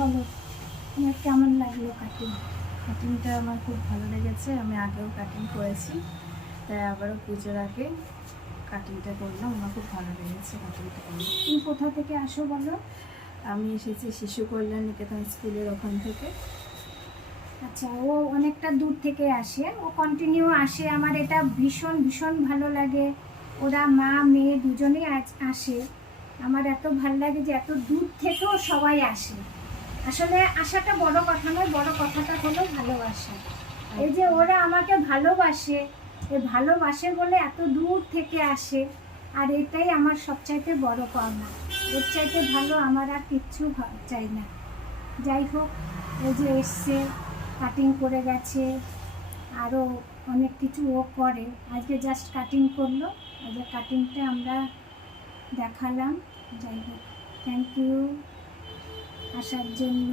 বলো তোমার কেমন লাগলো কাটিং? কাটিংটা আমার খুব ভালো লেগেছে। আমি আগেও কাটিং করেছি, তাই আবারও পুজোর আগে কাটিংটা করলাম। আমার খুব ভালো লেগেছে কাটিংটা করলাম। তুমি কোথা থেকে আসো বলো? আমি এসেছি শিশু কল্যাণ নিকেতন স্কুলের ওখান থেকে। আচ্ছা, ও অনেকটা দূর থেকে আসে, ও কন্টিনিউ আসে। আমার এটা ভীষণ ভীষণ ভালো লাগে। ওরা মা মেয়ে দুজনেই আসে। আমার এত ভালো লাগে যে এত দূর থেকেও সবাই আসে। আসলে আসাটা বড় কথা নয়, বড় কথাটা হলো ভালোবাসা। এই যে ওরা আমাকে ভালোবাসে, এই ভালোবাসে বলে এত দূর থেকে আসে। আর এটাই আমার সবচাইতে বড় পাওনা। এর চাইতে ভালো আমার আর কিচ্ছু চাই না। যাই হোক, এই যে এসছে, কাটিং করে গেছে, আরও অনেক কিছু ও করে। আজকে জাস্ট কাটিং করলো, এই যে কাটিংটা আমরা দেখালাম। যাই হোক, থ্যাংক ইউ আসার জন্য।